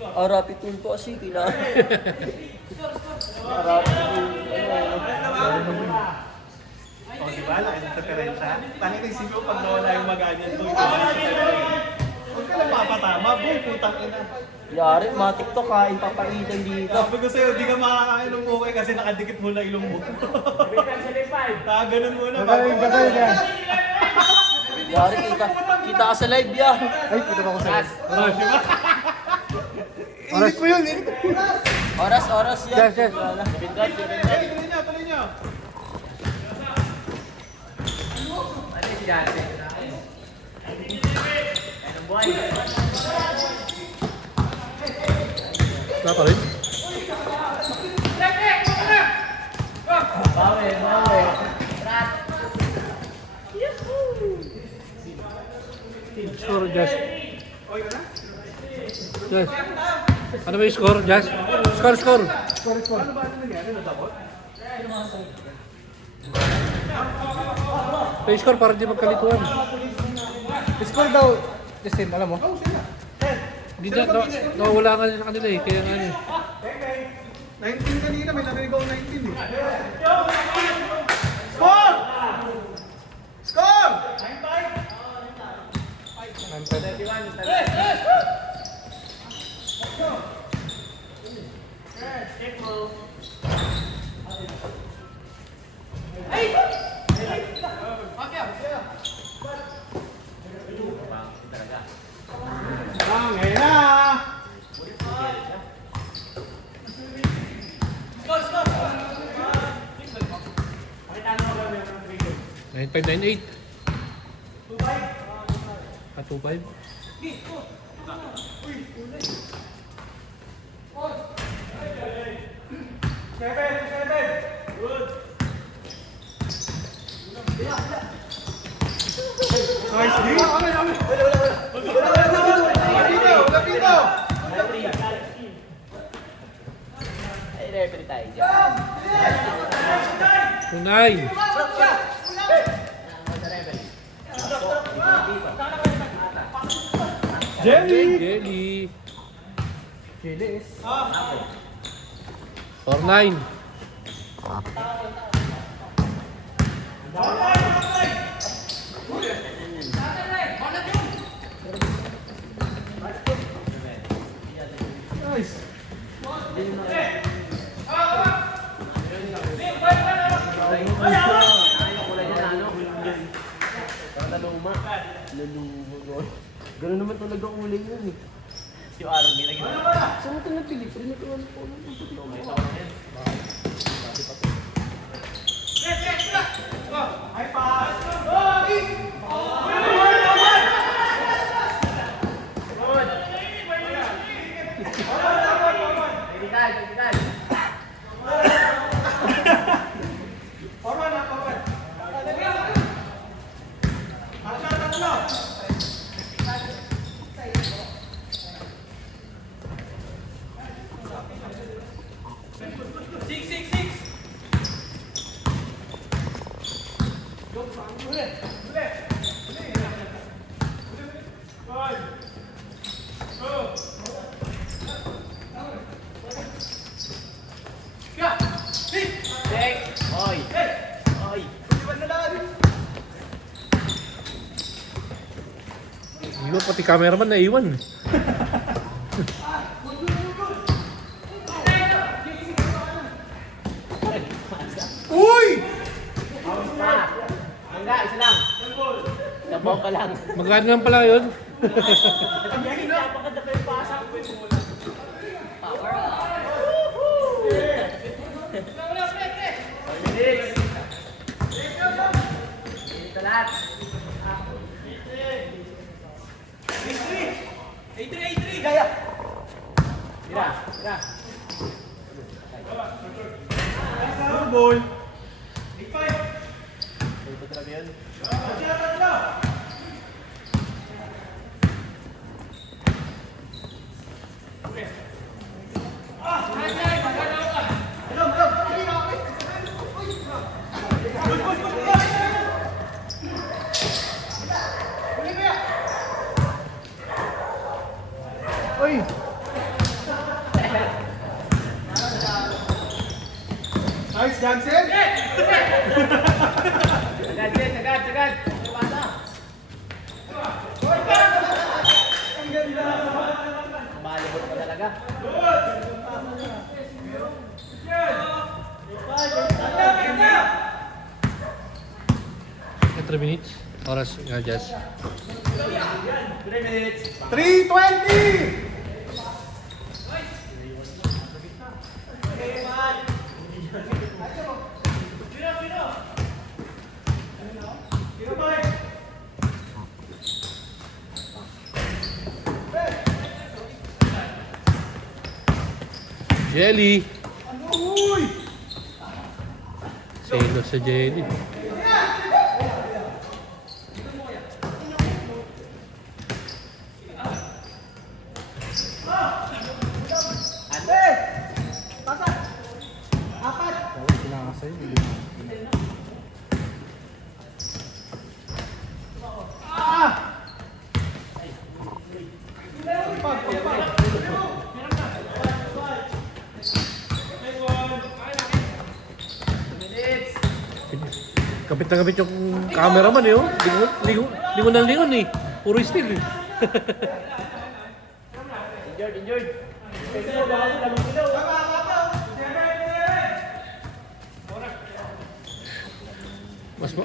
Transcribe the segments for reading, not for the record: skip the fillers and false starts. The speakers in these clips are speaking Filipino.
Rapid tool po kasi kailangan. Rapid tool, O, diba? Laki ng diferensya. Tangin na isipin mo pag nawala yung maganyan to. Huwag ka lang papatama, boy. Putang ina. Yari, mga TikTok kain papaitan dito. Sabi ko sa'yo, di ka makakain ng buke kasi nakadikit mo na ilong mo. Ganun muna. Gagawin yan. Yari, kita ka sa live ya. Ay, puto ba ko sa live? Init mo yun, init. Oras yan. Yes, yes. Tuloy niya, tuloy niya. Wala pa rin? Bawi. Score, Jazz. Jazz. Ano ba yung score, Jazz? Score. Yung score para di magkalituan. Score daw, Justin, alam mo? Hindi nawawala nga sa kanila eh. Kaya nga eh. 19 kanina, may narinig ako 19 eh. Score! Score! 9598. 25. Nice, D. Lapito! Ay, referee tayo dyan. Tunay. Jelly. Jelly is... 49. Nice. Laluma. Ganun naman talaga kulay yun eh. Si Army lagi. Saan mo ito napili? Pinagawan ko lang. Iwan pati cameraman na iwan. Uy! Hangga, isa lang. Sabaw ka lang. Magkano lang pala yun? Napakaganda pa yung pasa. Power up. Dito lahat. 83! Gaya! Tira. Ball. Ito talaga yun. Uy! Nice, Jansen! Sagad, Jen, sagad, sagad. Pasa. Malibot pa talaga. 3 minutes. Oras nga, Jazz. 3 minutes. 3:20! Jelly! Uy! Selo sa Jelly. Pinakasay. Kapit na kapit yung cameraman eh, oh. Lingon ng lingon eh. Puro still eh. Injured, injured.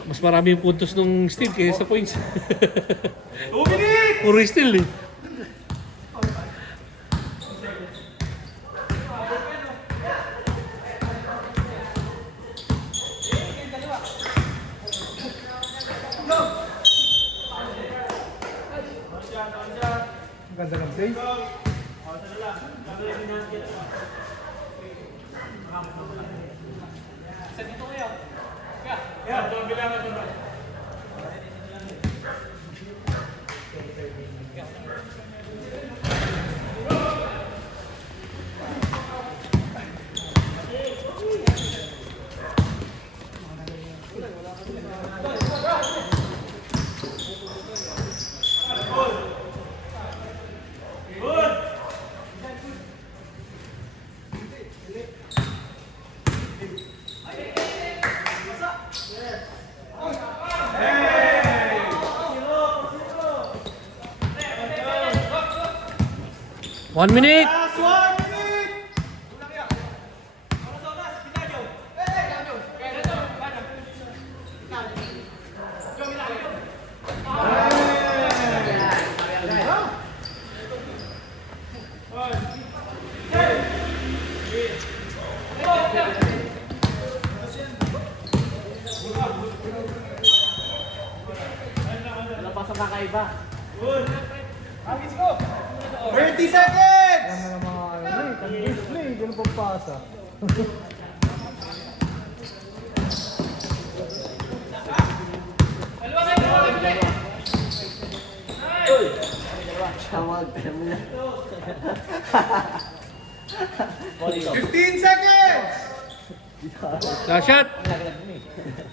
Mas marami yung puntos nung still kaysa sa points. 2 minutes! Puro still eh. Ang ganda ng save. One minute! Last 1 minute! Wala pa sa kakaiba. 30 seconds! Yan na mga ano eh. Kan-display. Ganun pagpasa. Tawag. Alam mo na. 15 seconds! Last shot! Naglag mo eh.